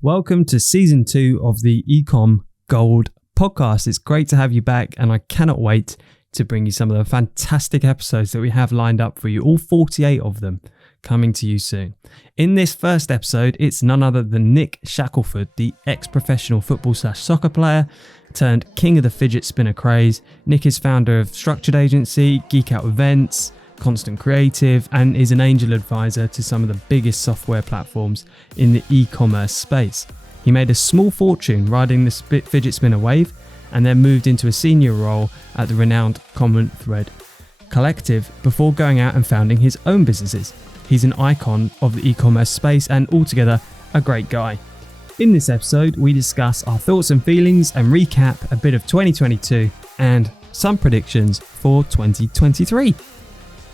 Welcome to season 2 of the eCom Gold podcast. It's great to have you back, and I cannot wait to bring you some of the fantastic episodes that we have lined up for you, all 48 of them coming to you soon. In this first episode, it's none other than Nick Shackelford, the ex-professional football/soccer player turned king of the fidget spinner craze. Nick is founder of structured agency, Geek Events, Constant Creative, and is an angel advisor to some of the biggest software platforms in the e-commerce space. He made a small fortune riding the fidget spinner wave and then moved into a senior role at the renowned Common Thread Collective before going out and founding his own businesses. He's an icon of the e-commerce space and altogether a great guy. In this episode, we discuss our thoughts and feelings and recap a bit of 2022 and some predictions for 2023.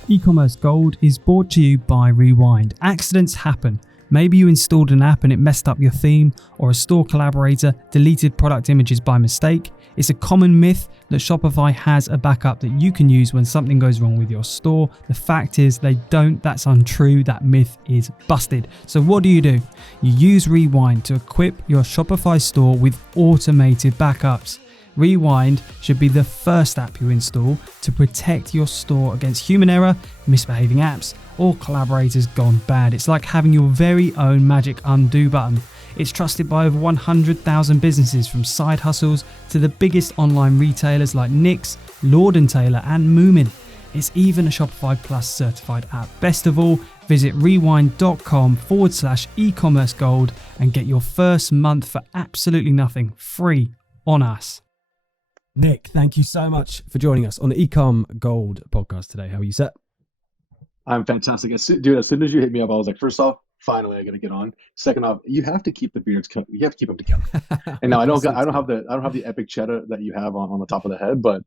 E-commerce Gold is brought to you by Rewind. Accidents happen. Maybe you installed an app and it messed up your theme, or a store collaborator deleted product images by mistake. It's a common myth that Shopify has a backup that you can use when something goes wrong with your store. The fact is they don't. That's untrue. That myth is busted. So what do? You use Rewind to equip your Shopify store with automated backups. Rewind should be the first app you install to protect your store against human error, misbehaving apps, or collaborators gone bad. It's like having your very own magic undo button. It's trusted by over 100,000 businesses, from side hustles to the biggest online retailers like Nick's, Lord & Taylor, and Moomin. It's even a Shopify Plus certified app. Best of all, visit rewind.com/e-commerce gold and get your first month for absolutely nothing, free on us. Nick, thank you so much for joining us on the eCom Gold podcast today. How are you, sir? I'm fantastic. Dude, as soon as you hit me up, I was like, first off, finally I gotta get on. Second off, you have to keep the beards you have to keep them together. And now I don't have the epic cheddar that you have on the top of the head, but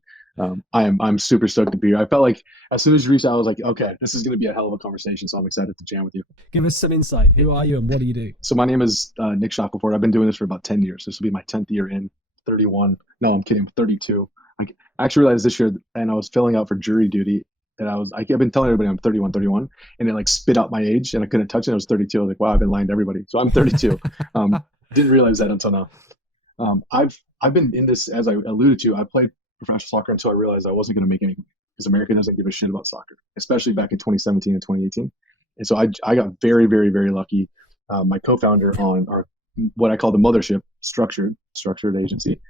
I'm super stoked to be here. I felt like as soon as you reached out, I was like, okay, this is gonna be a hell of a conversation, so I'm excited to jam with you. Give us some insight. Who are you and what do you do? So my name is Nick Shackelford. I've been doing this for about 10 years. This will be my 10th year in. 31. No, I'm kidding. I'm 32. I actually realized this year, and I was filling out for jury duty, and I've been telling everybody I'm 31, and it like spit out my age, and I couldn't touch it. I was 32. I was like, wow, I've been lying to everybody. So I'm 32. Didn't realize that until now. I've been in this, as I alluded to. I played professional soccer until I realized I wasn't going to make any money, because America doesn't give a shit about soccer, especially back in 2017 and 2018. And so I got very, very, very lucky. My co-founder on what I call the mothership, structured agency.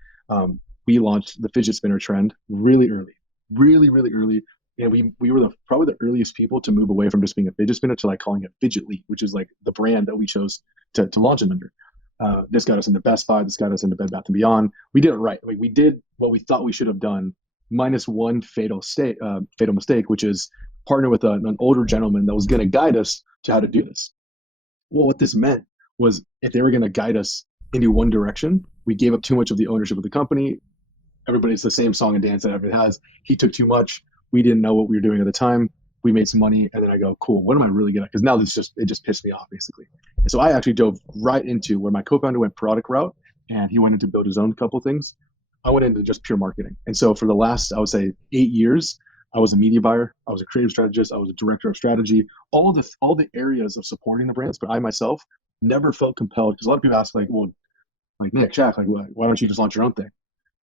We launched the fidget spinner trend really early, and we were probably the earliest people to move away from just being a fidget spinner to like calling it Fidgetly, which is like the brand that we chose to launch it under. This got us into Best Buy. This got us into Bed Bath & Beyond. We did it right. Like, we did what we thought we should have done, minus one fatal mistake, which is partner with an older gentleman that was going to guide us to how to do this. Well, what this meant was, if they were going to guide us into one direction, we gave up too much of the ownership of the company. Everybody's the same song and dance that everybody has. He took too much. We didn't know what we were doing at the time. We made some money, and then I go, cool, what am I really good at? Because now it just pissed me off, basically. And so I actually dove right into where my co-founder went product route, and he went into build his own couple things. I went into just pure marketing. And so for the last, I would say, 8 years, I was a media buyer. I was a creative strategist. I was a director of strategy, all the areas of supporting the brands. But I myself never felt compelled, because a lot of people ask, like, well, like, Nick, Shaq, like, why don't you just launch your own thing?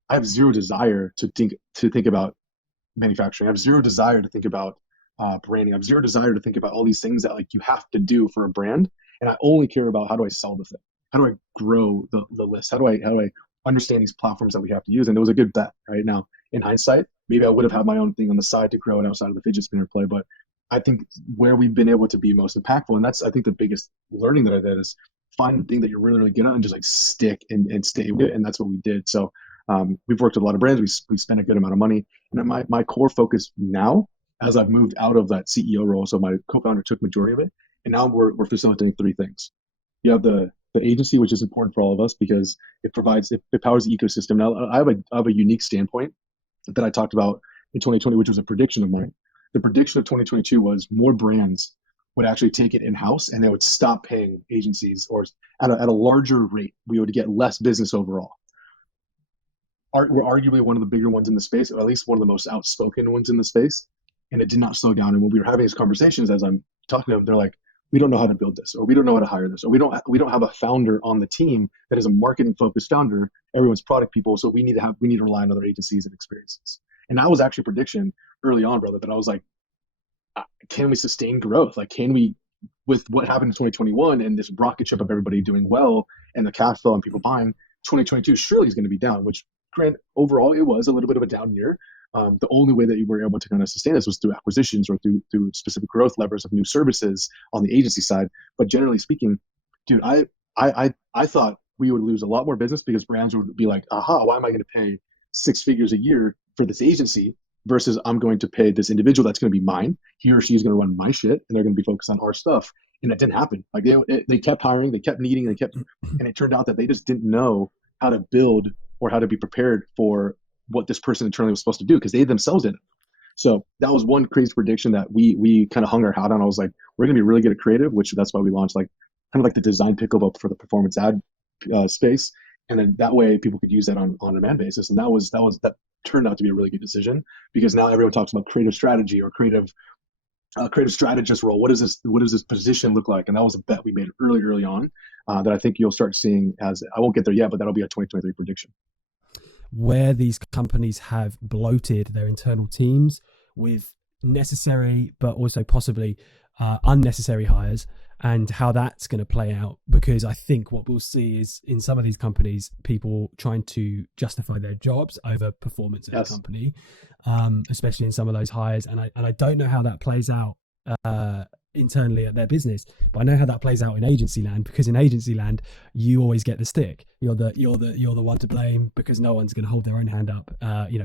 I have zero desire to think about manufacturing. I have zero desire to think about branding. I have zero desire to think about all these things that like you have to do for a brand. And I only care about, how do I sell the thing? How do I grow the list? How do I understand these platforms that we have to use? And it was a good bet. Right now, in hindsight, maybe I would have had my own thing on the side to grow it outside of the fidget spinner play. But I think where we've been able to be most impactful, and that's, I think, the biggest learning that I did, is find the thing that you're really, really good at and just like stick and stay with it. And that's what we did. So we've worked with a lot of brands. We spent a good amount of money. And my core focus now, as I've moved out of that CEO role, so my co-founder took majority of it, and now we're facilitating three things. You have the agency, which is important for all of us because it powers the ecosystem. Now I have a unique standpoint that I talked about in 2020, which was a prediction of mine. The prediction of 2022 was more brands would actually take it in-house, and they would stop paying agencies, or at a larger rate. We would get less business overall. We're arguably one of the bigger ones in the space, or at least one of the most outspoken ones in the space, and it did not slow down. And when we were having these conversations, as I'm talking to them, they're like, we don't know how to build this, or we don't know how to hire this, or we don't have a founder on the team that is a marketing focused founder. Everyone's product people, so we need to rely on other agencies and experiences. And that was actually a prediction early on, brother. That I was like, can we sustain growth? Like, can we, with what happened in 2021 and this rocket ship of everybody doing well and the cash flow and people buying, 2022 surely is going to be down, which overall it was a little bit of a down year. The only way that you were able to kind of sustain this was through acquisitions or through specific growth levers of new services on the agency side. But generally speaking, dude, I thought we would lose a lot more business because brands would be like, aha, why am I going to pay 6 figures a year for this agency versus I'm going to pay this individual that's going to be mine. He or she is going to run my shit and they're going to be focused on our stuff. And that didn't happen. Like they kept hiring, they kept needing, and it turned out that they just didn't know how to build or how to be prepared for what this person internally was supposed to do because they themselves didn't. So that was one crazy prediction that we kind of hung our hat on. I was like, we're going to be really good at creative, which that's why we launched like kind of like the design pickup for the performance ad space. And then that way people could use that on a demand basis. And that turned out to be a really good decision because now everyone talks about creative strategy or creative strategist role. What does this position look like? And that was a bet we made early on that I think you'll start seeing as, I won't get there yet, but that'll be a 2023 prediction. Where these companies have bloated their internal teams with necessary, but also possibly unnecessary hires, and how that's going to play out. Because I think what we'll see is in some of these companies, people trying to justify their jobs over performance of the company, especially in some of those hires. And I don't know how that plays out internally at their business, but I know how that plays out in agency land, because in agency land you always get the stick. You're the one to blame because no one's going to hold their own hand up.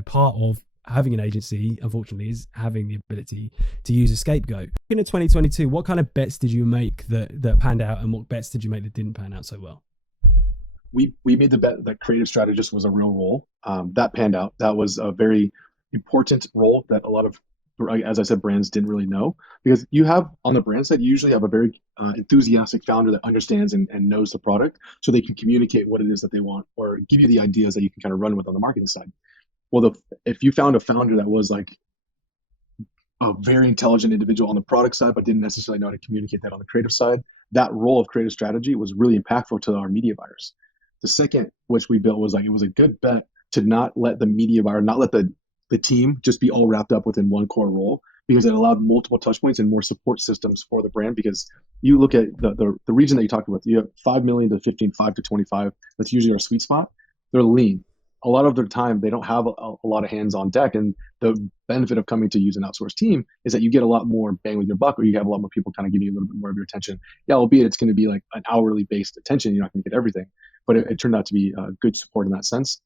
Part of having an agency, unfortunately, is having the ability to use a scapegoat. In 2022, what kind of bets did you make that panned out, and what bets did you make that didn't pan out so well? We made the bet that creative strategist was a real role. That panned out. That was a very important role that a lot of, as I said, brands didn't really know, because you have on the brand side, you usually have a very enthusiastic founder that understands and knows the product, so they can communicate what it is that they want or give you the ideas that you can kind of run with on the marketing side. Well, if you found a founder that was like a very intelligent individual on the product side, but didn't necessarily know how to communicate that on the creative side, that role of creative strategy was really impactful to our media buyers. The second, which we built, was like, it was a good bet to not let the media buyer, not let the team just be all wrapped up within one core role, because it allowed multiple touch points and more support systems for the brand. Because you look at the region that you talked about, you have 5 million to 15, 5 to 25. That's usually our sweet spot. They're lean. A lot of their time, they don't have a lot of hands on deck. And the benefit of coming to use an outsourced team is that you get a lot more bang with your buck, or you have a lot more people kind of giving you a little bit more of your attention. Yeah, albeit it's going to be like an hourly based attention. You're not going to get everything, but it turned out to be good support in that sense.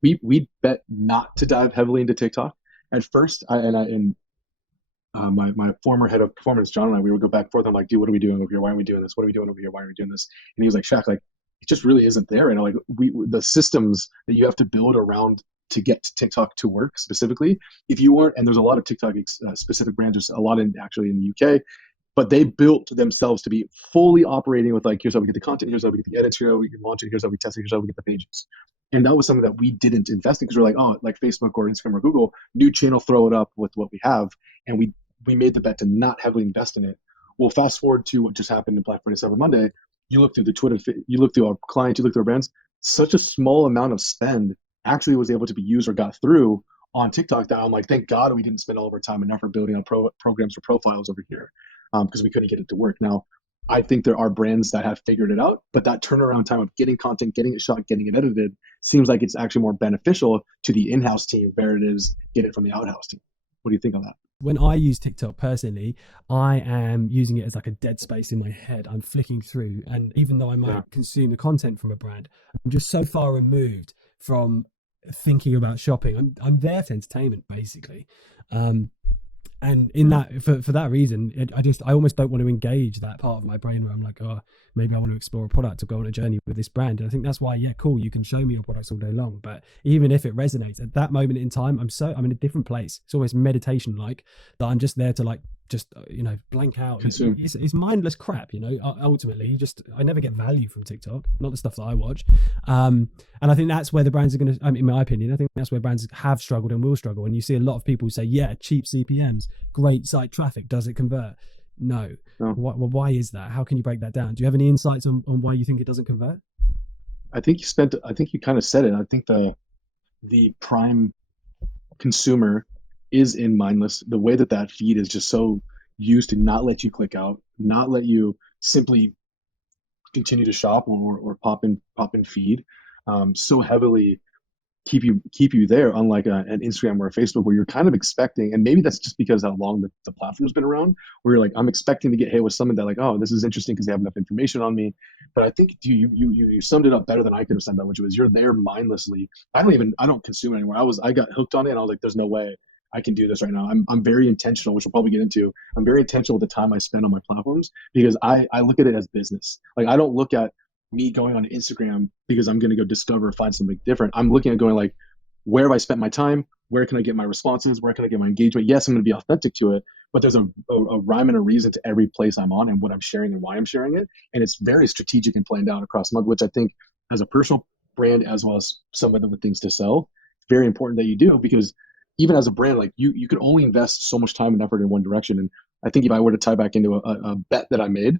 We bet not to dive heavily into TikTok at first. My former head of performance, John, and I, we would go back and forth. I'm like, dude, what are we doing over here? Why are we doing this? What are we doing over here? Why are we doing this? And he was like, Shaq, like, it just really isn't there. And like the systems that you have to build around to get TikTok to work specifically, if you weren't, and there's a lot of TikTok specific brands, there's a lot actually in the UK, but they built themselves to be fully operating with like, here's how we get the content, here's how we get the edits, here how we can launch it, here's how we test it, here's how we get the pages. And that was something that we didn't invest in, because we're like, oh, like Facebook or Instagram or Google, new channel, throw it up with what we have. And we made the bet to not heavily invest in it. Well, fast forward to what just happened in Black Friday, Cyber Monday. You look through the Twitter, you look through our clients, you look through our brands, such a small amount of spend actually was able to be used or got through on TikTok that I'm like, thank God we didn't spend all of our time and effort building on programs or profiles over here, because we couldn't get it to work. Now, I think there are brands that have figured it out, but that turnaround time of getting content, getting it shot, getting it edited seems like it's actually more beneficial to the in-house team where it is get it from the out-house team. What do you think on that? When I use TikTok personally, I am using it as like a dead space in my head. I'm flicking through, and even though I might consume the content from a brand, I'm just so far removed from thinking about shopping. I'm there for entertainment, basically. And in that, for that reason, I almost don't want to engage that part of my brain where I'm like, oh, maybe I want to explore a product or go on a journey with this brand. And I think that's why, yeah, cool, you can show me your products all day long. But even if it resonates at that moment in time, I'm in a different place. It's almost meditation like, that I'm just there to like, just, blank out. It's mindless crap, ultimately. I never get value from TikTok, not the stuff that I watch. And I think that's where the brands are going to, in my opinion, I think that's where brands have struggled and will struggle. And you see a lot of people say, yeah, cheap CPMs, great site traffic, does it convert? No. No. Why is that? How can you break that down? Do you have any insights on why you think it doesn't convert? I think you kind of said it. I think the prime consumer is in mindless. The way that feed is just so used to not let you click out, not let you simply continue to shop or pop in feed, so heavily keep you there, unlike an Instagram or a Facebook where you're kind of expecting, and maybe that's just because how long the platform's been around, where you're like, I'm expecting to get hit with something that like, oh, this is interesting because they have enough information on me. But I think you summed it up better than I could have summed that, which was you're there mindlessly. I don't consume it anymore. I got hooked on it and I was like, there's no way I can do this right now. I'm very intentional, which we'll probably get into. I'm very intentional with the time I spend on my platforms because I look at it as business. Like I don't look at me going on Instagram because I'm going to go discover, find something different. I'm looking at going like, where have I spent my time? Where can I get my responses? Where can I get my engagement? Yes, I'm going to be authentic to it, but there's a rhyme and a reason to every place I'm on and what I'm sharing and why I'm sharing it. And it's very strategic and planned out across the month, which I think as a personal brand, as well as some of the things to sell, very important that you do, because even as a brand, like you can only invest so much time and effort in one direction. And I think if I were to tie back into a bet that I made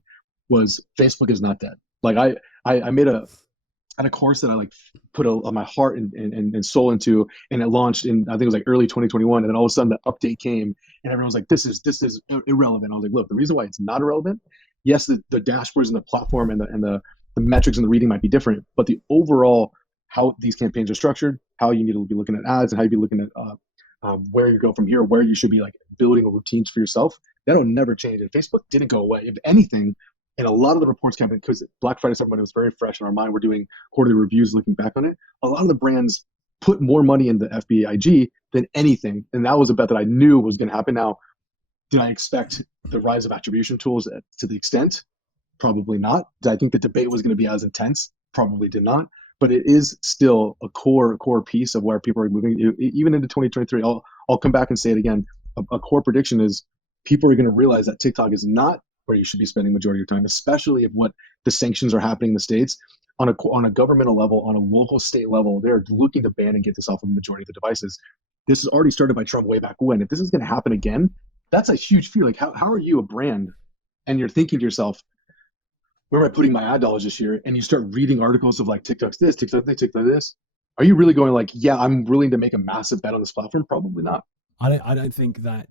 was Facebook is not dead. Like I made had a course that I like put my heart and soul into, and it launched in I think it was like early 2021, and then all of a sudden the update came, and everyone was like, "This is irrelevant." I was like, "Look, the reason why it's not irrelevant, yes, the dashboards and the platform and the metrics and the reading might be different, but the overall how these campaigns are structured, how you need to be looking at ads, and how you be looking at where you go from here, where you should be like building routines for yourself, that'll never change. And Facebook didn't go away. If anything, and a lot of the reports came in because Black Friday Cyber Monday was very fresh in our mind. We're doing quarterly reviews looking back on it. A lot of the brands put more money in the FBIG than anything. And that was a bet that I knew was going to happen. Now, did I expect the rise of attribution tools to the extent? Probably not. Did I think the debate was going to be as intense? Probably did not. But it is still a core piece of where people are moving, even into 2023. I'll come back and say it again. A core prediction is people are going to realize that TikTok is not where you should be spending majority of your time, especially if what the sanctions are happening in the states on a governmental level, on a local state level. They're looking to ban and get this off of the majority of the devices. This is already started by Trump way back when. If this is going to happen again, that's a huge fear. Like how are you a brand and you're thinking to yourself, where am I putting my ad dollars this year? And you start reading articles of like TikTok's this, TikTok this. Are you really going like, yeah, I'm willing to make a massive bet on this platform? Probably not. I don't think that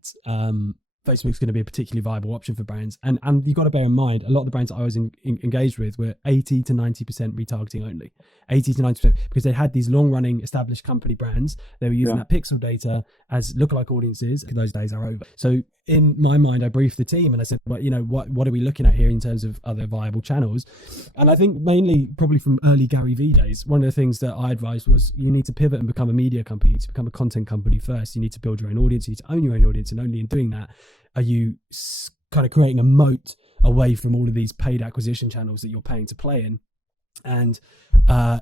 Facebook's going to be a particularly viable option for brands. And you've got to bear in mind, a lot of the brands that I was engaged with were 80 to 90% retargeting only. 80 to 90%, because they had these long running established company brands. They were using that pixel data as lookalike audiences. Those days are over. So in my mind, I briefed the team and I said, well, what are we looking at here in terms of other viable channels? And I think mainly probably from early Gary Vee days, one of the things that I advised was you need to pivot and become a media company. You need to become a content company first. You need to build your own audience. You need to own your own audience. And only in doing that are you kind of creating a moat away from all of these paid acquisition channels that you're paying to play in. And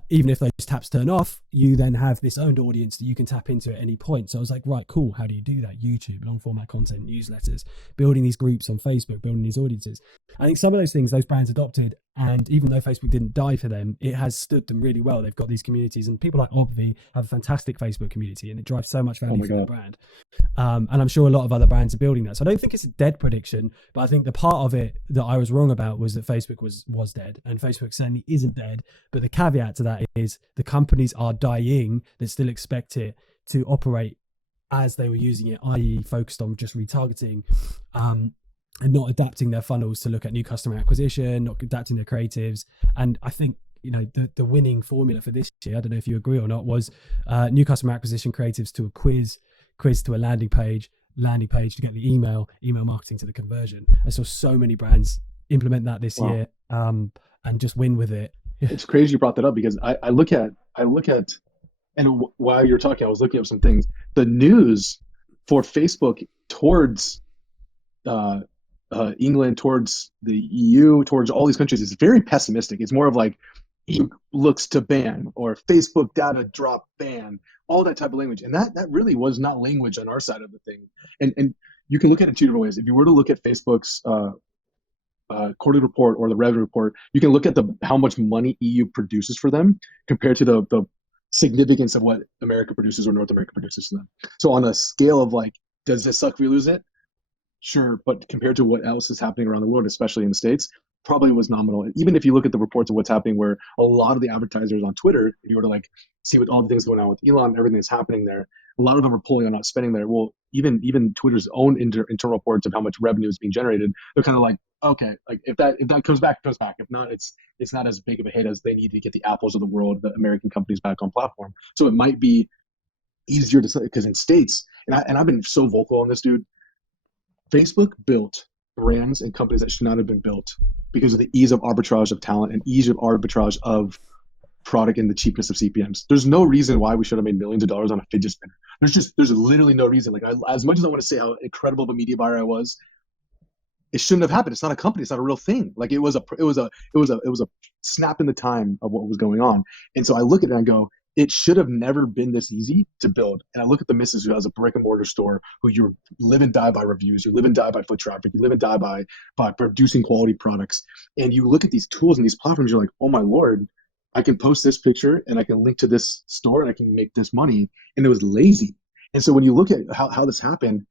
even if those taps turn off, you then have this owned audience that you can tap into at any point. So I was like, right, cool. How do you do that? YouTube, long format content, newsletters, building these groups on Facebook, building these audiences. I think some of those things, those brands adopted. And even though Facebook didn't die for them, it has stood them really well. They've got these communities, and people like Obvi have a fantastic Facebook community, and it drives so much value for their brand. And I'm sure a lot of other brands are building that. So I don't think it's a dead prediction, but I think the part of it that I was wrong about was that Facebook was dead, and Facebook certainly isn't dead. But the caveat to that is the companies are dying that still expect it to operate as they were using it, i.e. focused on just retargeting, and not adapting their funnels to look at new customer acquisition, not adapting their creatives. And I think, the winning formula for this year, I don't know if you agree or not, was new customer acquisition creatives to a quiz to a landing page to get the email marketing to the conversion. I saw so many brands implement that this year and just win with it. It's crazy you brought that up, because I look at, and while you're talking, I was looking up some things. The news for Facebook towards England, towards the EU, towards all these countries is very pessimistic. It's more of like, EU looks to ban, or Facebook data drop ban, all that type of language. And that really was not language on our side of the thing. And you can look at it two different ways. If you were to look at Facebook's quarterly report or the revenue report, you can look at how much money EU produces for them compared to the significance of what America produces or North America produces to them. So on a scale of like, does this suck if we lose it? Sure, but compared to what else is happening around the world, especially in the States, probably was nominal. And even if you look at the reports of what's happening, where a lot of the advertisers on Twitter, if you were to like see what all the things going on with Elon, everything that's happening there, a lot of them are pulling on not spending there. Well, even Twitter's own internal reports of how much revenue is being generated, they're kind of like, okay, like if that comes back, it comes back. If not, it's not as big of a hit as they need to get the Apples of the world, the American companies back on platform. So it might be easier to say because in states, I've been so vocal on this, dude. Facebook built brands and companies that should not have been built because of the ease of arbitrage of talent and ease of arbitrage of product and the cheapness of CPMs. There's no reason why we should have made millions of dollars on a fidget spinner. There's literally no reason. Like as much as I want to say how incredible of a media buyer I was, it shouldn't have happened. It's not a company. It's not a real thing. Like it was a snap in the time of what was going on. And so I look at it and I go, it should have never been this easy to build. And I look at the missus who has a brick and mortar store, who you live and die by reviews, you live and die by foot traffic, you live and die by producing quality products. And you look at these tools and these platforms, you're like, oh my Lord, I can post this picture and I can link to this store and I can make this money. And it was lazy. And so when you look at how this happened,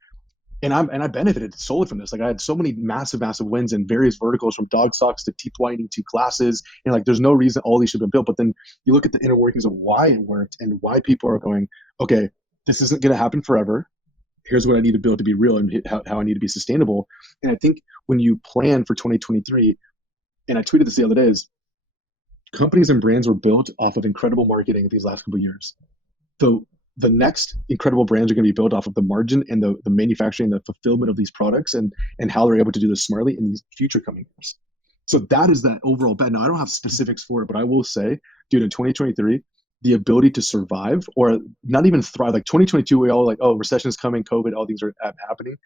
and I benefited solely from this. Like I had so many massive wins in various verticals, from dog socks to teeth whitening to glasses. And like, there's no reason all these should have been built. But then you look at the inner workings of why it worked and why people are going, okay, this isn't going to happen forever. Here's what I need to build to be real and how I need to be sustainable. And I think when you plan for 2023, and I tweeted this the other day, is companies and brands were built off of incredible marketing these last couple of years. So the next incredible brands are going to be built off of the margin and the manufacturing, the fulfillment of these products and how they're able to do this smartly in these future coming years. So that is that overall bet. Now, I don't have specifics for it, but I will say, dude, in 2023, the ability to survive or not even thrive, like 2022, we all like, oh, recession is coming, COVID, all things are happening.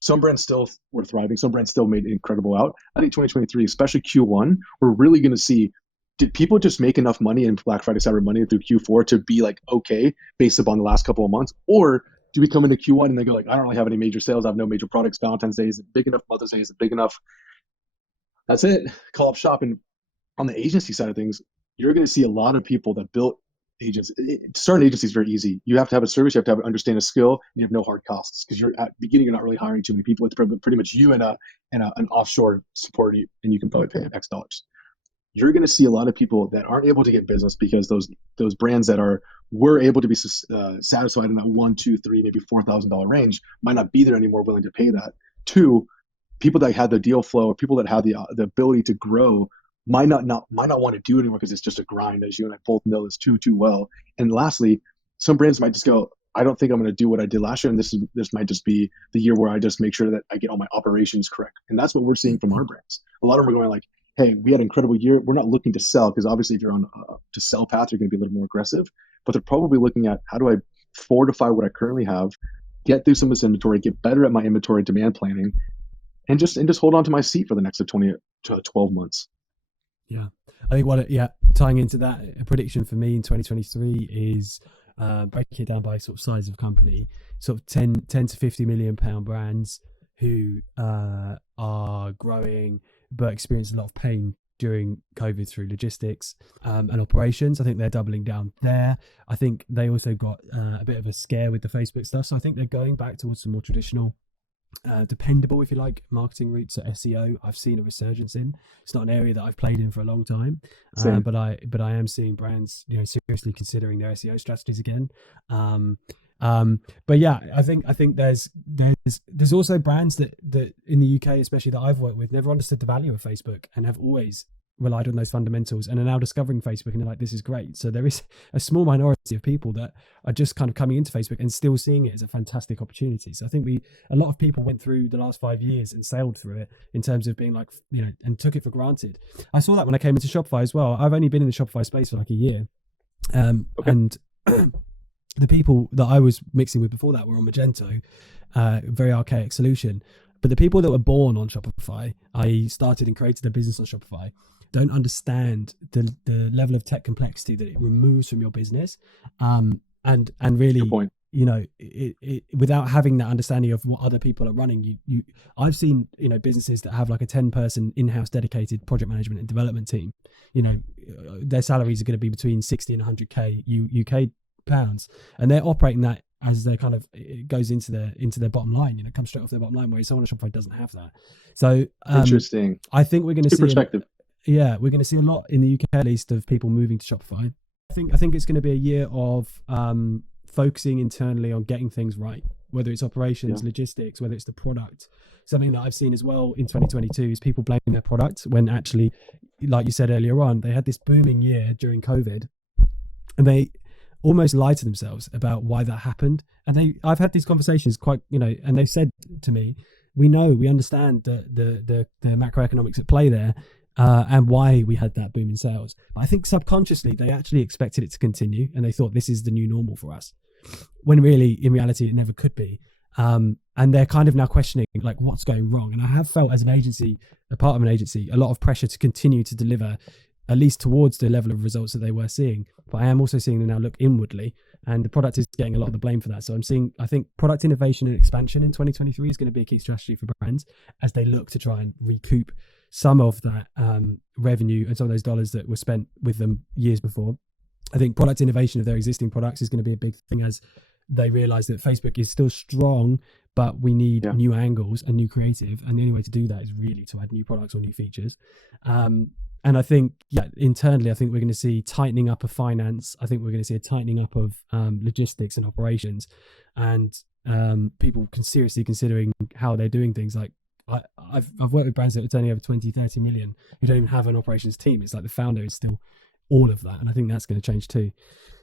Some brands still were thriving. Some brands still made incredible out. I think 2023, especially Q1, we're really going to see, did people just make enough money in Black Friday, Cyber Monday through Q4 to be like, okay, based upon the last couple of months? Or do we come into Q1 and they go like, I don't really have any major sales. I have no major products. Valentine's Day isn't big enough. Mother's Day isn't big enough. That's it. Call up shop. And on the agency side of things, you're going to see a lot of people that built agents. Starting an agency is very easy. You have to have a service. You have to understand a skill. And you have no hard costs because you're at the beginning. You're not really hiring too many people. It's pretty much you and an offshore support you, and you can probably pay X dollars. You're going to see a lot of people that aren't able to get business because those brands that were able to be satisfied in that $1, $2, $3, maybe $4,000 range might not be there anymore, willing to pay that. Two, people that had the deal flow or people that had the ability to grow might not want to do it anymore because it's just a grind, as you and I both know this too well. And lastly, some brands might just go, I don't think I'm going to do what I did last year, and this might just be the year where I just make sure that I get all my operations correct. And that's what we're seeing from our brands. A lot of them are going like, hey, we had an incredible year. We're not looking to sell because obviously if you're on to sell path, you're going to be a little more aggressive. But they're probably looking at how do I fortify what I currently have, get through some of this inventory, get better at my inventory demand planning, and just hold on to my seat for the next 20 to 12 months. Yeah, I think tying into that, a prediction for me in 2023 is breaking it down by sort of size of company, sort of 10 to 50 million pound brands who are growing but experience a lot of pain during COVID through logistics and operations. I think they're doubling down there. I think they also got a bit of a scare with the Facebook stuff. So I think they're going back towards some more traditional, dependable, if you like, marketing routes. So SEO, I've seen a resurgence in. It's not an area that I've played in for a long time, but I am seeing brands, seriously considering their SEO strategies again. But yeah, I think there's also brands that in the UK, especially that I've worked with, never understood the value of Facebook and have always relied on those fundamentals and are now discovering Facebook and they're like, this is great. So there is a small minority of people that are just kind of coming into Facebook and still seeing it as a fantastic opportunity. So I think a lot of people went through the last 5 years and sailed through it in terms of being like, and took it for granted. I saw that when I came into Shopify as well. I've only been in the Shopify space for like a year. And the people that I was mixing with before that were on Magento, very archaic solution. But the people that were born on Shopify, i.e. started and created their business on Shopify, don't understand the level of tech complexity that it removes from your business. And really, without having that understanding of what other people are running, I've seen, businesses that have like a 10-person in-house dedicated project management and development team. Their salaries are going to be between 60 and 100K UK pounds, and they're operating that as their kind of it goes into their bottom line. It comes straight off their bottom line, whereas someone on Shopify doesn't have that. So Interesting. I think we're going to Good see perspective. we're going to see a lot in the UK, at least, of people moving to Shopify. I think it's going to be a year of focusing internally on getting things right, whether it's operations, logistics, whether it's the product. Something that I've seen as well in 2022 is people blaming their product when actually, like you said earlier on, they had this booming year during COVID, and they almost lie to themselves about why that happened. And I've had these conversations and they've said to me, we understand the macroeconomics at play there, and why we had that boom in sales. But I think subconsciously they actually expected it to continue, and they thought this is the new normal for us, when really, in reality, it never could be. And they're kind of now questioning like what's going wrong. And I have felt as a part of an agency, a lot of pressure to continue to deliver at least towards the level of results that they were seeing. But I am also seeing them now look inwardly, and the product is getting a lot of the blame for that. So I think product innovation and expansion in 2023 is going to be a key strategy for brands as they look to try and recoup some of that revenue and some of those dollars that were spent with them years before. I think product innovation of their existing products is going to be a big thing as they realize that Facebook is still strong, but we need new angles and new creative. And the only way to do that is really to add new products or new features. And I think, internally, I think we're going to see tightening up of finance. I think we're going to see a tightening up of logistics and operations, and people seriously considering how they're doing things. Like I've worked with brands that are turning over 20, 30 million who don't even have an operations team. It's like the founder is still all of that. And I think that's going to change too.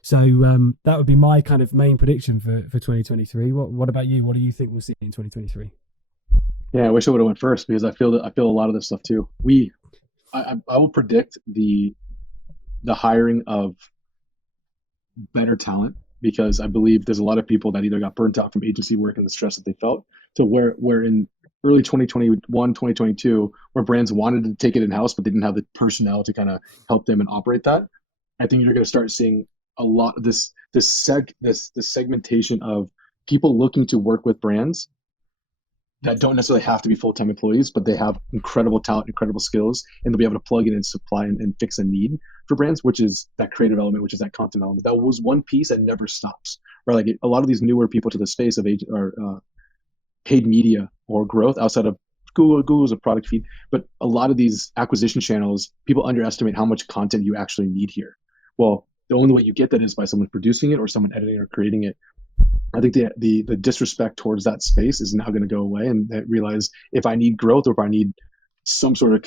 So that would be my kind of main prediction for 2023. What about you? What do you think we'll see in 2023? Yeah, I wish I would have went first because I feel a lot of this stuff too. I will predict the hiring of better talent because I believe there's a lot of people that either got burnt out from agency work and the stress that they felt to where in early 2021, 2022, where brands wanted to take it in-house, but they didn't have the personnel to kind of help them and operate that. I think you're going to start seeing a lot of this segmentation of people looking to work with brands that don't necessarily have to be full-time employees, but they have incredible talent, incredible skills, and they'll be able to plug in and supply and fix a need for brands, which is that creative element, which is that content element. That was one piece that never stops, right? Like a lot of these newer people to the space of paid media or growth outside of Google's a product feed, but a lot of these acquisition channels, people underestimate how much content you actually need here. Well, the only way you get that is by someone producing it or someone editing or creating it. I think the disrespect towards that space is now going to go away, and they realize if I need growth or if I need some sort of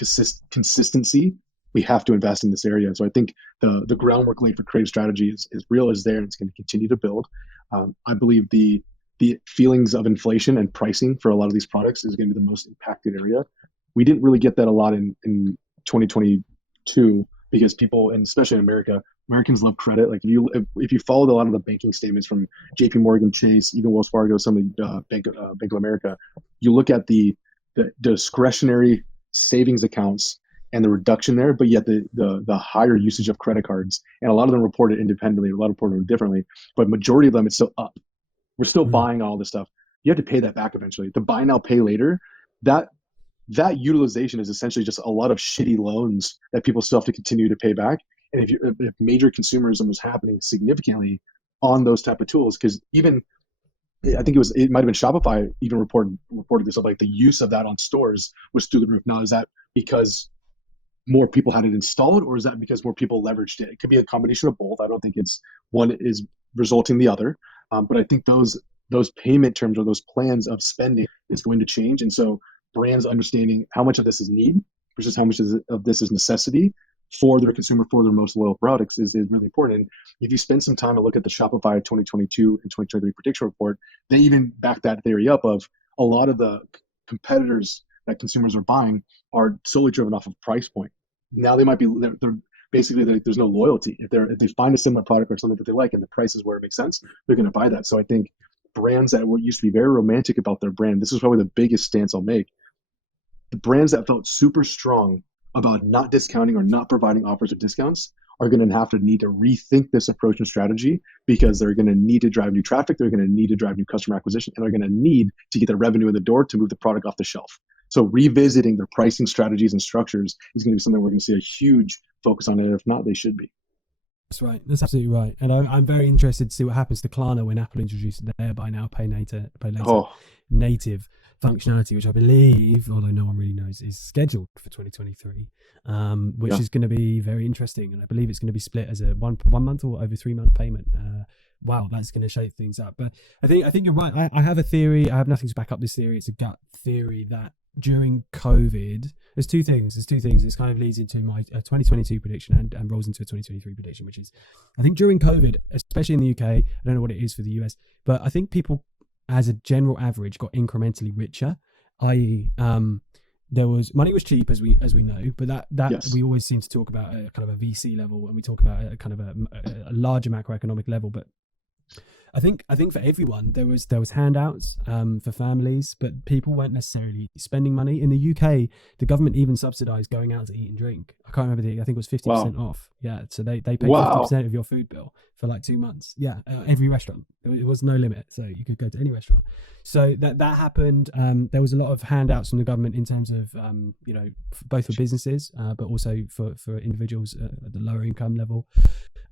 consistency, we have to invest in this area. So I think the groundwork laid for creative strategy is real, is there, and it's going to continue to build. I believe the feelings of inflation and pricing for a lot of these products is going to be the most impacted area. We didn't really get that a lot in 2022 because people, and especially in America, Americans love credit. Like if you followed a lot of the banking statements from J.P. Morgan, Chase, even Wells Fargo, some of the Bank of America, you look at the discretionary savings accounts and the reduction there, but yet the higher usage of credit cards, and a lot of them reported independently, a lot of reported differently, but majority of them it's still up. We're still buying all this stuff. You have to pay that back eventually. The buy now, pay later, that utilization is essentially just a lot of shitty loans that people still have to continue to pay back. And if major consumerism was happening significantly on those type of tools, because even I think it might have been Shopify even reported this, of like the use of that on stores was through the roof. Now, is that because more people had it installed, or is that because more people leveraged it? It could be a combination of both. I don't think it's one is resulting the other, but I think those payment terms or those plans of spending is going to change, and so brands understanding how much of this is need versus how much of this is necessity for their consumer, for their most loyal products is really important. And if you spend some time and look at the Shopify 2022 and 2023 prediction report, they even back that theory up of a lot of the competitors that consumers are buying are solely driven off of price point. Now they might be, they're basically, there's no loyalty. If they find a similar product or something that they like and the price is where it makes sense, they're going to buy that. So I think brands that used to be very romantic about their brand, this is probably the biggest stance I'll make. The brands that felt super strong about not discounting or not providing offers or discounts are going to need to rethink this approach and strategy, because they're going to need to drive new traffic, they're going to need to drive new customer acquisition, and they're going to need to get their revenue in the door to move the product off the shelf. So revisiting their pricing strategies and structures is going to be something we're going to see a huge focus on, and if not, they should be. That's right. That's absolutely right. And I'm very interested to see what happens to Klarna when Apple introduces their buy now, pay later Oh, native functionality, which I believe, although no one really knows, is scheduled for 2023, which yeah. is going to be very interesting. And I believe it's going to be split as a one month or over 3 month payment. Wow, that's going to shake things up. But I think you're right. I have a theory. I have nothing to back up this theory. It's a gut theory that during COVID, there's two things. This kind of leads into my 2022 prediction and rolls into a 2023 prediction, which is, I think during COVID, especially in the UK, I don't know what it is for the US, but I think people, as a general average, got incrementally richer. I.e., there was money was cheap, as we know, but that Yes. we always seem to talk about a kind of a VC level when we talk about a kind of a larger macroeconomic level, but I think for everyone there was handouts for families, but people weren't necessarily spending money. In the UK, the government even subsidised going out to eat and drink. I can't remember I think it was Wow. 50% off. Yeah, so they paid Wow. 50% of your food bill for like 2 months. Yeah, every restaurant. It was no limit, so you could go to any restaurant. So that happened. There was a lot of handouts from the government in terms of both for businesses, but also for individuals at the lower income level.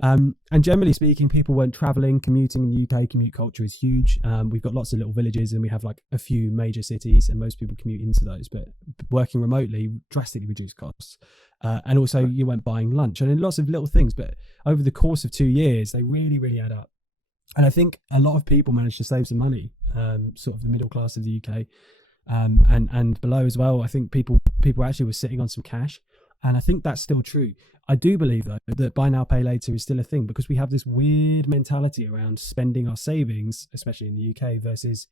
And generally speaking, people weren't traveling. Commuting in the UK, commute culture is huge. We've got lots of little villages and we have like a few major cities, and most people commute into those. But working remotely drastically reduced costs. And also, you weren't buying lunch and lots of little things. But over the course of 2 years, they really, really add up. And I think a lot of people managed to save some money, sort of the middle class of the UK, and below as well. I think people actually were sitting on some cash, and I think that's still true. I do believe though that buy now pay later is still a thing because we have this weird mentality around spending our savings, especially in the UK, versus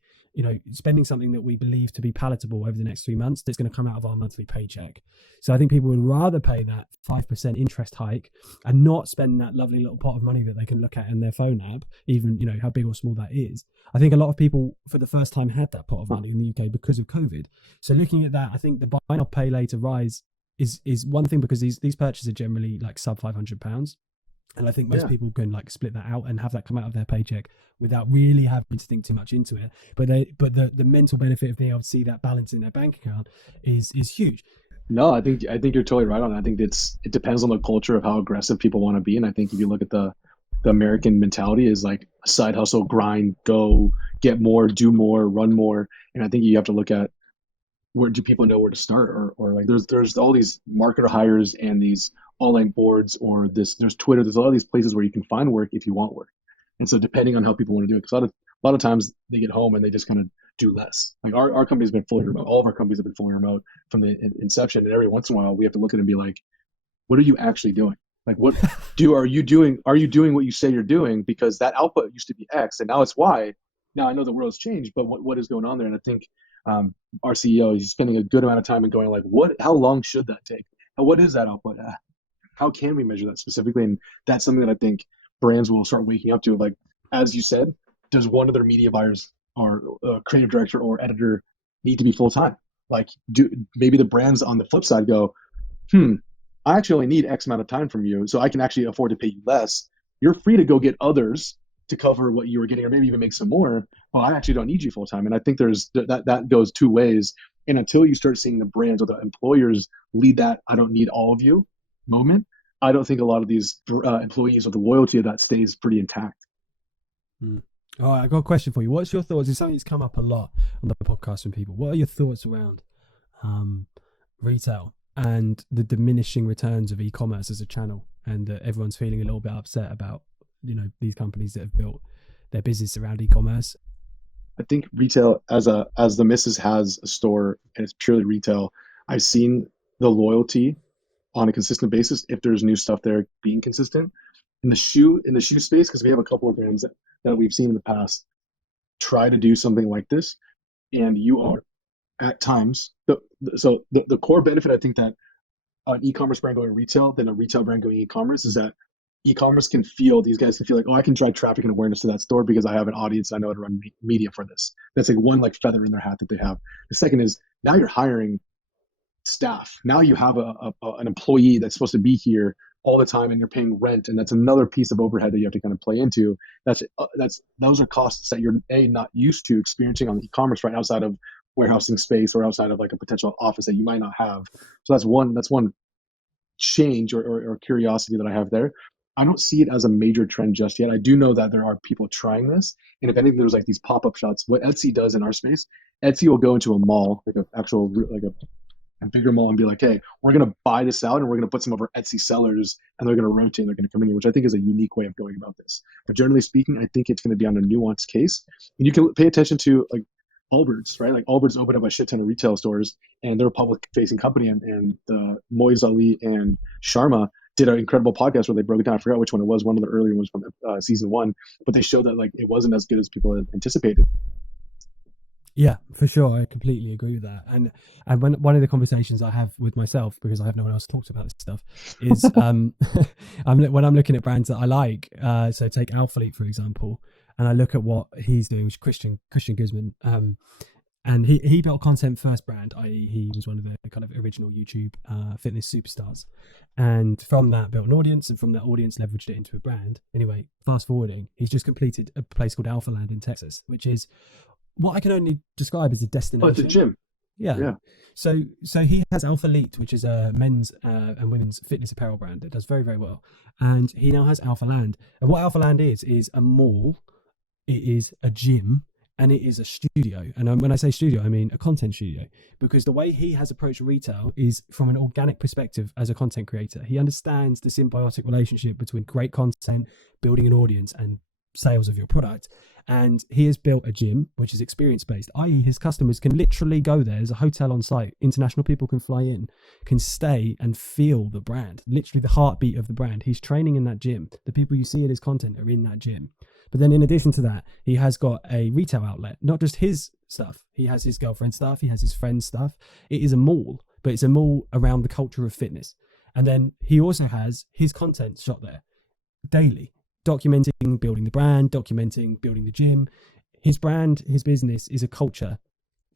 spending something that we believe to be palatable over the next 3 months that's going to come out of our monthly paycheck. So I think people would rather pay that 5% interest hike and not spend that lovely little pot of money that they can look at in their phone app, even how big or small that is. I think a lot of people for the first time had that pot of money in the UK because of COVID. So looking at that, I think the buy now pay later rise is one thing because these purchases are generally like sub £500, and I think most Yeah. people can like split that out and have that come out of their paycheck without really having to think too much into it. But the mental benefit of being able to see that balance in their bank account is huge. No, I think you're totally right on that. I think it depends on the culture of how aggressive people want to be. And I think if you look at the American mentality is like side hustle, grind, go, get more, do more, run more. And I think you have to look at where do people know where to start, or like there's all these marketer hires and these online boards, or there's Twitter, there's all these places where you can find work if you want work. And so depending on how people want to do it, because a lot of times they get home and they just kind of do less. Like our company's been fully remote. All of our companies have been fully remote from the inception. And every once in a while we have to look at it and be like, what are you actually doing? Like are you doing what you say you're doing? Because that output used to be X and now it's Y. Now I know the world's changed, but what is going on there? And I think our CEO is spending a good amount of time and going like, how long should that take? And what is that output? How can we measure that specifically? And that's something that I think brands will start waking up to. Like, as you said, does one of their media buyers or creative director or editor need to be full time? Like, do maybe the brands on the flip side go, I actually only need X amount of time from you, so I can actually afford to pay you less. You're free to go get others to cover what you were getting, or maybe even make some more. But I actually don't need you full time. And I think there's that goes two ways. And until you start seeing the brands or the employers lead that, I don't need all of you moment, I don't think a lot of these employees or the loyalty of that stays pretty intact. Mm. All right, I got a question for you. What's your thoughts? It's something that's come up a lot on the podcast from people. What are your thoughts around retail and the diminishing returns of e-commerce as a channel, and everyone's feeling a little bit upset about these companies that have built their business around e-commerce? I think retail, as the missus has a store and it's purely retail, I've seen the loyalty on a consistent basis if there's new stuff there being consistent. In the shoe space, because we have a couple of brands that we've seen in the past try to do something like this, and you are at times the core benefit I think that an e-commerce brand going retail than a retail brand going e-commerce is that e-commerce can feel these guys can feel like, oh, I can drive traffic and awareness to that store because I have an audience. I know how to run media for this. That's like one like feather in their hat that they have. The second is now you're hiring staff. Now you have an employee that's supposed to be here all the time, and you're paying rent, and that's another piece of overhead that you have to kind of play into. Those are costs that you're not used to experiencing on e-commerce right outside of warehousing space or outside of like a potential office that you might not have. So that's one change or curiosity that I have there. I don't see it as a major trend just yet. I do know that there are people trying this, and if anything, there's like these pop-up shops. What Etsy does in our space, Etsy will go into a mall, like an actual like a bigger mall, and be like, "Hey, we're gonna buy this out, and we're gonna put some of our Etsy sellers, and they're gonna rotate, and they're gonna come in here," which I think is a unique way of going about this. But generally speaking, I think it's gonna be on a nuanced case, and you can pay attention to like Allbirds, right? Like Allbirds opened up a shit ton of retail stores, and they're a public-facing company, and Moise Ali and Sharma did an incredible podcast where they broke it down. I forgot which one it was. One of the earlier ones from season one, but they showed that like it wasn't as good as people had anticipated. Yeah, for sure. I completely agree with that. And when one of the conversations I have with myself, because I have no one else to talk to about this stuff, is when I'm looking at brands that I like. So take Alpha Leap, for example, and I look at what he's doing, which is Christian Guzman. And he built content first brand, i.e. he was one of the kind of original YouTube fitness superstars. And from that built an audience, and from that audience leveraged it into a brand. Anyway, fast forwarding, he's just completed a place called Alpha Land in Texas, which is what I can only describe as a destination. Oh, it's a gym. Yeah. So he has Alpha Elite, which is a men's and women's fitness apparel brand that does very, very well. And he now has Alpha Land. And what Alpha Land is a mall, it is a gym, and it is a studio. And when I say studio, I mean a content studio, because the way he has approached retail is from an organic perspective as a content creator. He understands the symbiotic relationship between great content, building an audience, and sales of your product. And he has built a gym which is experience based, i.e. his customers can literally go there. There's a hotel on site. International people can fly in, can stay and feel the brand, literally the heartbeat of the brand. He's training in that gym. The people you see in his content are in that gym. But then in addition to that, he has got a retail outlet, not just his stuff. He has his girlfriend's stuff. He has his friend's stuff. It is a mall, but it's a mall around the culture of fitness. And then he also has his content shot there daily, documenting building the brand, documenting building the gym. His brand, his business is a culture,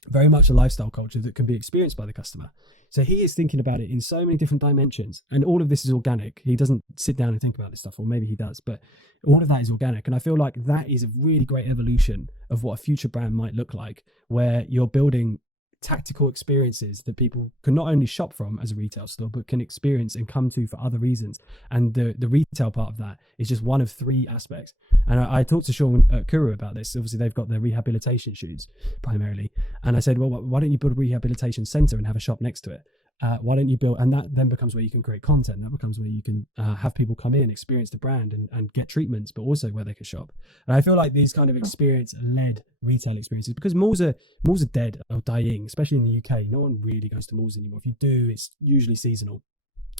very much a lifestyle culture that can be experienced by the customer. So he is thinking about it in so many different dimensions, and all of this is organic. He doesn't sit down and think about this stuff, or maybe he does, but all of that is organic. And I feel like that is a really great evolution of what a future brand might look like, where you're building tactical experiences that people can not only shop from as a retail store, but can experience and come to for other reasons. And the retail part of that is just one of three aspects. And I talked to Sean at Kuru about this. Obviously, they've got their rehabilitation shoes primarily. And I said, well, why don't you build a rehabilitation center and have a shop next to it? Why don't you build, and that then becomes where you can create content. That becomes where you can have people come in, experience the brand and get treatments, but also where they can shop. And I feel like these kind of experience-led retail experiences, because malls are dead or dying, especially in the UK. No one really goes to malls anymore. If you do, it's usually seasonal.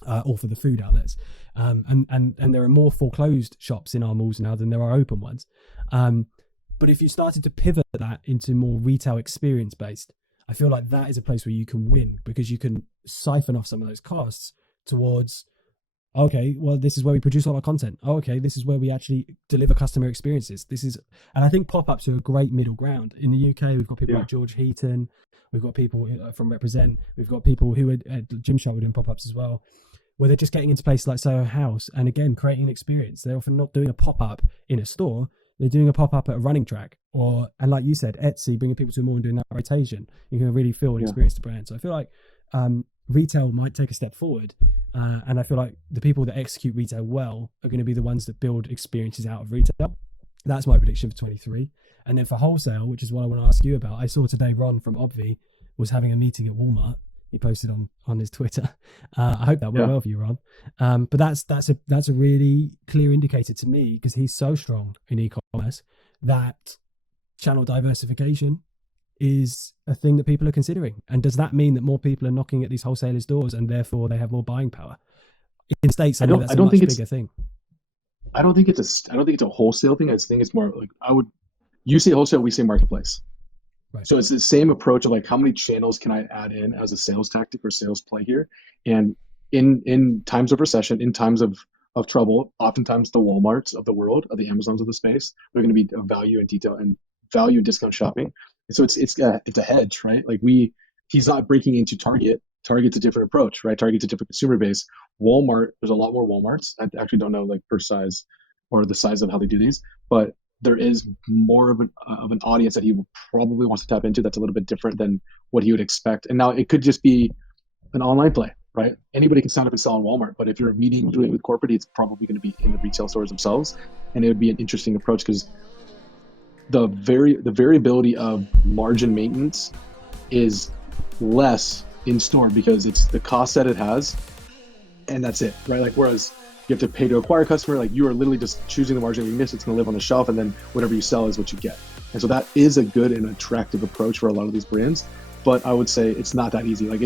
Or for the food outlets, and there are more foreclosed shops in our malls now than there are open ones. But if you started to pivot that into more retail experience based, I feel like that is a place where you can win, because you can siphon off some of those costs towards, okay, well, this is where we produce all our content. Oh, okay, this is where we actually deliver customer experiences. And I think pop-ups are a great middle ground. In the UK, we've got people like George Heaton, we've got people from Represent, we've got people who are at Gymshark were doing pop-ups as well, where they're just getting into places like Soho House and again creating an experience. They're often not doing a pop-up in a store, they're doing a pop-up at a running track, and like you said, Etsy, bringing people to more and doing that rotation. You can really feel and experience the brand. So I feel like retail might take a step forward, and I feel like the people that execute retail well are going to be the ones that build experiences out of retail. That's my prediction for 23. And then for wholesale, which is what I want to ask you about, I saw today Ron from Obvi was having a meeting at Walmart. He posted on his Twitter. I hope that went well for you, Ron. But that's a really clear indicator to me, because he's so strong in e-commerce, that channel diversification is a thing that people are considering. And does that mean that more people are knocking at these wholesalers' doors and therefore they have more buying power? In the States, I know that's a much bigger thing. I don't think it's a wholesale thing. I think it's more like you say wholesale, we say marketplace. Right. So it's the same approach of like, how many channels can I add in as a sales tactic or sales play here? And in times of recession, in times of trouble, oftentimes the Walmarts of the world, of the Amazons of the space, they're going to be value and detail and value and discount shopping. And so it's a hedge, right? Like he's not breaking into Target. Target's a different approach, right? Target's a different consumer base. Walmart, there's a lot more Walmarts. I actually don't know like per size or the size of how they do these, but there is more of an audience that he probably wants to tap into that's a little bit different than what he would expect. And now it could just be an online play, right? Anybody can sign up and sell on Walmart, but if you're meeting doing with corporate, it's probably going to be in the retail stores themselves, and it would be an interesting approach because the variability of margin maintenance is less in store because it's the cost that it has, and that's it, right? Like whereas you have to pay to acquire a customer, like you are literally just choosing the margin you miss. It's going to live on the shelf, and then whatever you sell is what you get. And so that is a good and attractive approach for a lot of these brands. But I would say it's not that easy. Like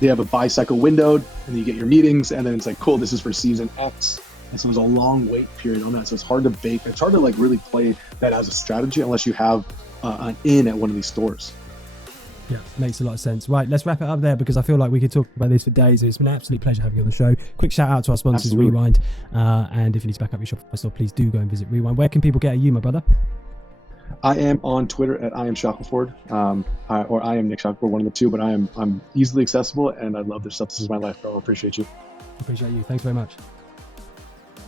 they have a buy cycle windowed, and then you get your meetings, and then it's like, cool, this is for season X. And so there's a long wait period on that. So it's hard to bake. It's hard to like really play that as a strategy unless you have an in at one of these stores. Yeah, makes a lot of sense. Right, let's wrap it up there because I feel like we could talk about this for days. It's been an absolute pleasure having you on the show. Quick shout out to our sponsors, Absolutely. Rewind. And if you need to back up your Shopify store, please do go and visit Rewind. Where can people get at you, my brother? I am on Twitter at I am Shackelford, or I am Nick Shackelford, one of the two. But I'm easily accessible, and I love this stuff. This is my life, bro. I appreciate you. Appreciate you. Thanks very much.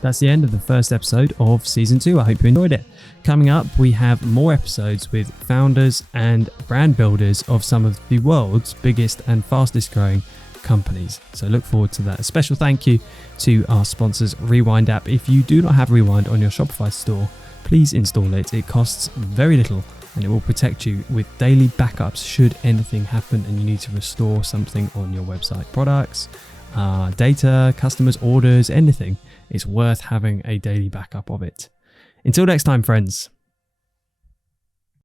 That's the end of the first episode of season 2. I hope you enjoyed it. Coming up, we have more episodes with founders and brand builders of some of the world's biggest and fastest growing companies. So look forward to that. A special thank you to our sponsors, Rewind app. If you do not have Rewind on your Shopify store, please install it. It costs very little and it will protect you with daily backups should anything happen and you need to restore something on your website. Products, data, customers, orders, anything. It's worth having a daily backup of it. Until next time, friends.